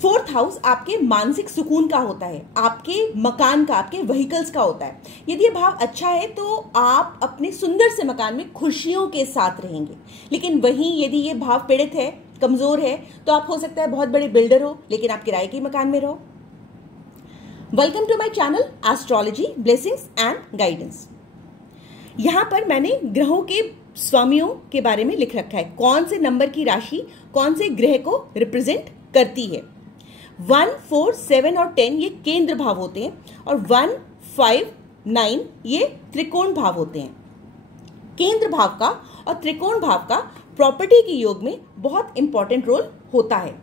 Fourth house आपके मानसिक सुकून का होता है, आपके मकान का, आपके व्हीकल्स का होता है। यदि ये भाव अच्छा है तो आप अपने सुंदर से मकान में खुशियों के साथ रहेंगे। लेकिन वहीं यदि ये भाव पीड़ित है, कमजोर है, तो आप हो सकता है बहुत बड़े बिल्डर हो लेकिन आप किराए के मकान में रहो। Welcome to my channel astrology blessings and guidance. यहां पर मैंने ग्रहों के स्वामियों के बारे में लिख रखा है, कौन से नंबर की राशि कौन से ग्रह को रिप्रेजेंट करती है। 1, 4, 7 और 10 ये केंद्र भाव होते हैं और 1, 5, 9 ये त्रिकोण भाव होते हैं। केंद्र भाव का और त्रिकोण भाव का प्रॉपर्टी के योग में बहुत इंपॉर्टेंट रोल होता है।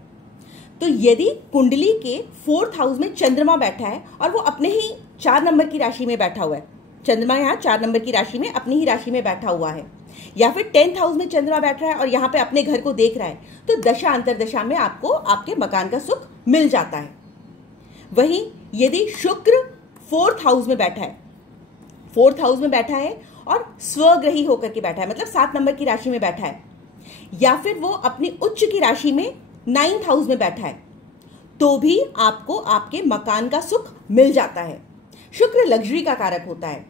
तो यदि कुंडली के 4th हाउस में चंद्रमा बैठा है और वो अपने ही 4 नंबर की राशि में बैठा हुआ है, चंद्रमा यहाँ 4 नंबर की राशि में अपनी ही राशि में बैठा हुआ है, या फिर 10th हाउस में चंद्रमा बैठ रहा है और यहाँ पे अपने घर को देख रहा है, तो दशा अंतरदशा में आपको आपके मकान का सुख मिल जाता है। वहीं यदि शुक्र 4th हाउस में बैठा है, 4th हाउस में बैठा है और स्वग्रही होकर के बैठा है, मतलब 7 नंबर की राशि में बैठा है, या फिर वो अपनी उच्च की राशि में 9th हाउस में बैठा है, तो भी आपको आपके मकान का सुख मिल जाता है। शुक्र लग्जरी का कारक होता है,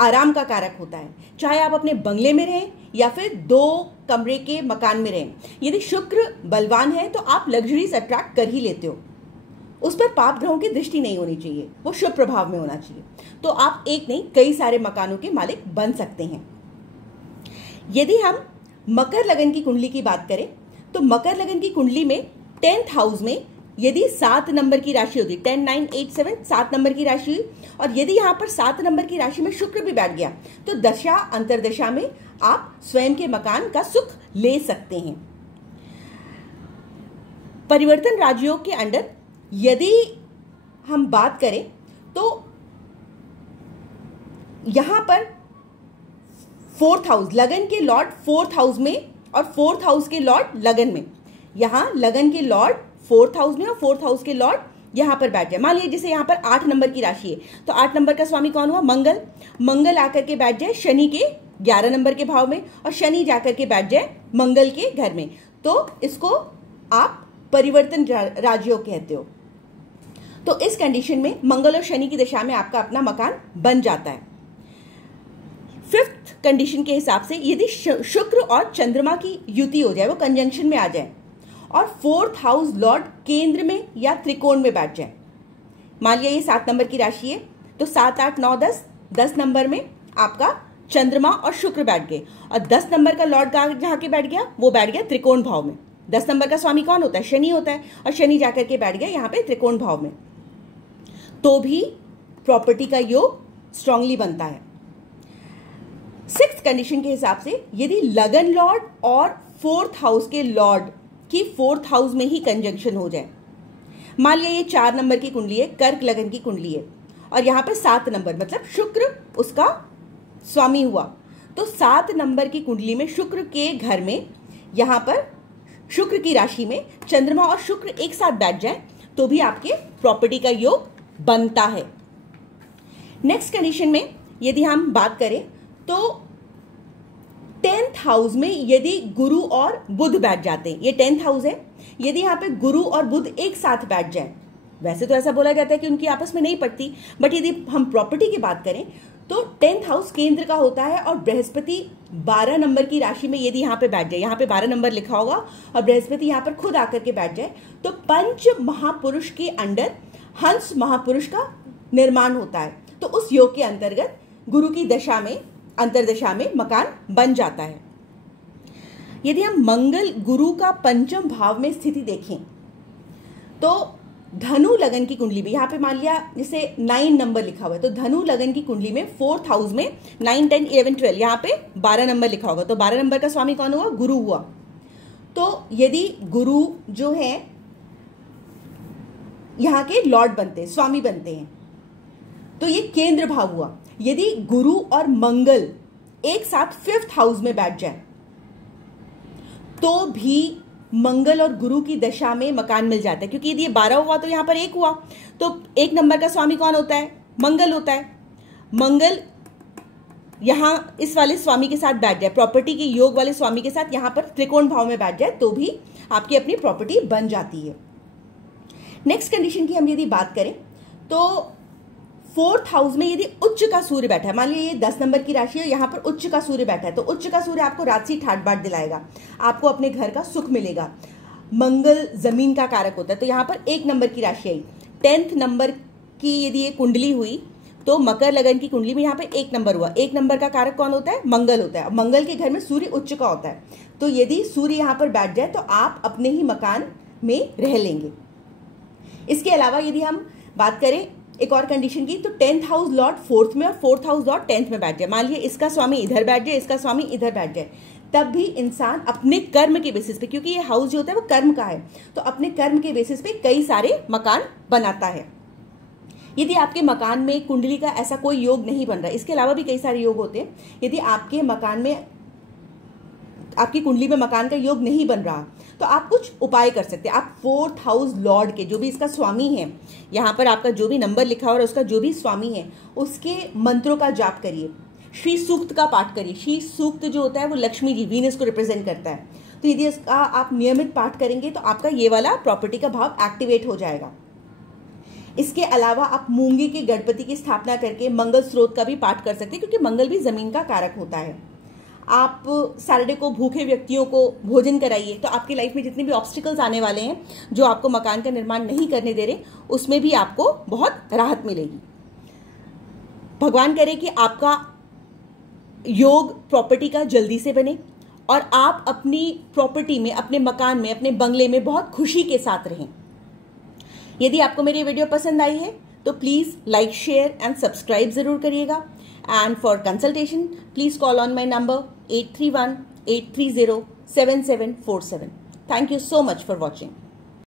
आराम का कारक होता है, चाहे आप अपने बंगले में रहें या फिर 2 कमरे के मकान में रहें। यदि शुक्र बलवान है तो आप लग्जरीज अट्रैक्ट कर ही लेते हो। उस पर पाप ग्रहों की दृष्टि नहीं होनी चाहिए, वो शुभ प्रभाव में होना चाहिए, तो आप एक नहीं कई सारे मकानों के मालिक बन सकते हैं। यदि हम मकर लगन की कुंडली की बात करें तो मकर लगन की कुंडली में 10th हाउस में यदि 7 नंबर की राशि होती, 10, 9, 8, 7 7 नंबर की राशि हुई, और यदि यहां पर 7 नंबर की राशि में शुक्र भी बैठ गया तो दशा अंतरदशा में आप स्वयं के मकान का सुख ले सकते हैं। परिवर्तन राजयोग के अंडर यदि हम बात करें तो यहां पर 4th हाउस लगन के लॉर्ड 4th हाउस में और 4th हाउस के लॉर्ड लगन में, यहां लगन के लॉर्ड 4th हाउस में और 4th हाउस के लॉर्ड यहां पर बैठ जाए। मान लीजिए जैसे यहां पर 8 नंबर की राशि है तो 8 नंबर का स्वामी कौन हुआ? मंगल। मंगल आकर के बैठ जाए शनि के 11 नंबर के भाव में और शनि जाकर के बैठ जाए मंगल के घर में, तो इसको आप परिवर्तन राजयोग कहते हो। तो इस कंडीशन में मंगल और शनि की दशा में आपका अपना मकान बन जाता है। 5th कंडीशन के हिसाब से यदि शुक्र और चंद्रमा की युति हो जाए, वो कंजंक्शन में आ जाए और 4th हाउस लॉर्ड केंद्र में या त्रिकोण में बैठ जाए। मान लिया ये 7 नंबर की राशि है तो 7, 8, 9, 10 नंबर में आपका चंद्रमा और शुक्र बैठ गए और 10 नंबर का लॉर्ड जहां के बैठ गया वो बैठ गया त्रिकोण भाव में। 10 नंबर का स्वामी कौन होता है? शनि होता है, और शनि जाकर के बैठ गया यहाँ पे त्रिकोण भाव में, तो भी प्रॉपर्टी का योग स्ट्रांगली बनता है। 6th कंडीशन के हिसाब से यदि लगन लॉर्ड और 4th हाउस के लॉर्ड की 4th हाउस में ही कंजंक्शन हो जाए, मान लिया ये 4 नंबर की कुंडली है, कर्क लगन की कुंडली है और यहां पे 7 नंबर मतलब शुक्र उसका स्वामी हुआ, तो 7 नंबर की कुंडली में शुक्र के घर में यहां पर शुक्र की राशि में चंद्रमा और शुक्र एक साथ बैठ जाए तो भी आपके प्रॉपर्टी का योग बनता है। नेक्स्ट कंडीशन में यदि हम बात करें तो 10th हाउस में यदि गुरु और बुध बैठ जाते हैं, ये 10th हाउस है, यदि यहाँ पे गुरु और बुध एक साथ बैठ जाए, वैसे तो ऐसा बोला जाता है कि उनकी आपस में नहीं पड़ती, बट यदि हम प्रॉपर्टी की बात करें तो 10th हाउस केंद्र का होता है और बृहस्पति 12 नंबर की राशि में यदि यहाँ पे बैठ जाए, यहाँ पे 12 नंबर लिखा होगा और बृहस्पति यहाँ पर खुद आकर के बैठ जाए, तो पंच महापुरुष के अंडर हंस महापुरुष का निर्माण होता है। तो उस योग के अंतर्गत गुरु की दशा में अंतरदशा में मकान बन जाता है। यदि हम मंगल गुरु का पंचम भाव में स्थिति देखें तो धनु लगन की कुंडली में, यहाँ पे मान लिया जैसे 9 नंबर लिखा हुआ है, तो धनु लगन की कुंडली में 4th हाउस में 9, 10, 11, 12 यहाँ पे 12 नंबर लिखा होगा, तो 12 नंबर का स्वामी कौन हुआ? गुरु हुआ। तो यदि गुरु जो है यहाँ के लॉर्ड बनते हैं, स्वामी बनते हैं, तो ये केंद्र भाव हुआ। यदि गुरु और मंगल एक साथ 5th हाउस में बैठ जाए तो भी मंगल और गुरु की दशा में मकान मिल जाता है, क्योंकि यदि ये 12 हुआ तो यहां पर 1 हुआ, तो 1 नंबर का स्वामी कौन होता है? मंगल होता है। मंगल यहां इस वाले स्वामी के साथ बैठ जाए, प्रॉपर्टी के योग वाले स्वामी के साथ यहां पर त्रिकोण भाव में बैठ जाए, तो भी आपकी अपनी प्रॉपर्टी बन जाती है। नेक्स्ट कंडीशन की हम यदि बात करें तो 4th हाउस में यदि उच्च का सूर्य बैठा है, मान लीजिए ये 10 नंबर की राशि है, यहां पर उच्च का सूर्य बैठा है, तो उच्च का सूर्य आपको राजसी ठाट बाट दिलाएगा, आपको अपने घर का सुख मिलेगा। मंगल जमीन का कारक होता है, तो यहां पर 1 नंबर की राशि आई। 10th नंबर की यदि ये कुंडली हुई तो मकर लगन की कुंडली में यहाँ पे 1 नंबर हुआ। 1 नंबर का कारक कौन होता है? मंगल होता है। मंगल के घर में सूर्य उच्च का होता है, तो यदि सूर्य यहाँ पर बैठ जाए तो आप अपने ही मकान में रह लेंगे। इसके अलावा यदि हम बात करें एक और कंडीशन की, तो 10th हाउस लॉर्ड 4th में और 4th हाउस लॉर्ड 10th में बैठ जाए। मान लीजिए इसका स्वामी इधर बैठ जाए, इसका स्वामी इधर बैठ जाए, तब भी इंसान अपने कर्म के बेसिस पे, क्योंकि ये हाउस जो होता है वो कर्म का है, तो अपने कर्म के बेसिस पे कई सारे मकान बनाता है। यदि आपके मकान में कुंडली का ऐसा कोई योग नहीं बन रहा, इसके अलावा भी कई सारे योग होते हैं, यदि आपके मकान में, आपकी कुंडली में मकान का योग नहीं बन रहा, तो आप कुछ उपाय कर सकते हैं। आप 4th हाउस लॉर्ड के, जो भी इसका स्वामी है, यहाँ पर आपका जो भी नंबर लिखा हुआ है उसका जो भी स्वामी है, उसके मंत्रों का जाप करिए, श्री सूक्त का पाठ करिए। श्री सूक्त जो होता है वो लक्ष्मी जी, वीनस को रिप्रेजेंट करता है, तो यदि इसका आप नियमित पाठ करेंगे तो आपका ये वाला प्रॉपर्टी का भाव एक्टिवेट हो जाएगा। इसके अलावा आप मूंगे के गणपति की स्थापना करके मंगल स्रोत का भी पाठ कर सकते हैं, क्योंकि मंगल भी जमीन का कारक होता है। आप सैटरडे को भूखे व्यक्तियों को भोजन कराइए, तो आपकी लाइफ में जितने भी ऑब्स्टिकल्स आने वाले हैं जो आपको मकान का निर्माण नहीं करने दे रहे, उसमें भी आपको बहुत राहत मिलेगी। भगवान करे कि आपका योग प्रॉपर्टी का जल्दी से बने और आप अपनी प्रॉपर्टी में, अपने मकान में, अपने बंगले में बहुत खुशी के साथ रहें। यदि आपको मेरी वीडियो पसंद आई है तो please like, share and subscribe जरूर करिएगा। And for consultation, please call on my number 831-830-7747. Thank you so much for watching.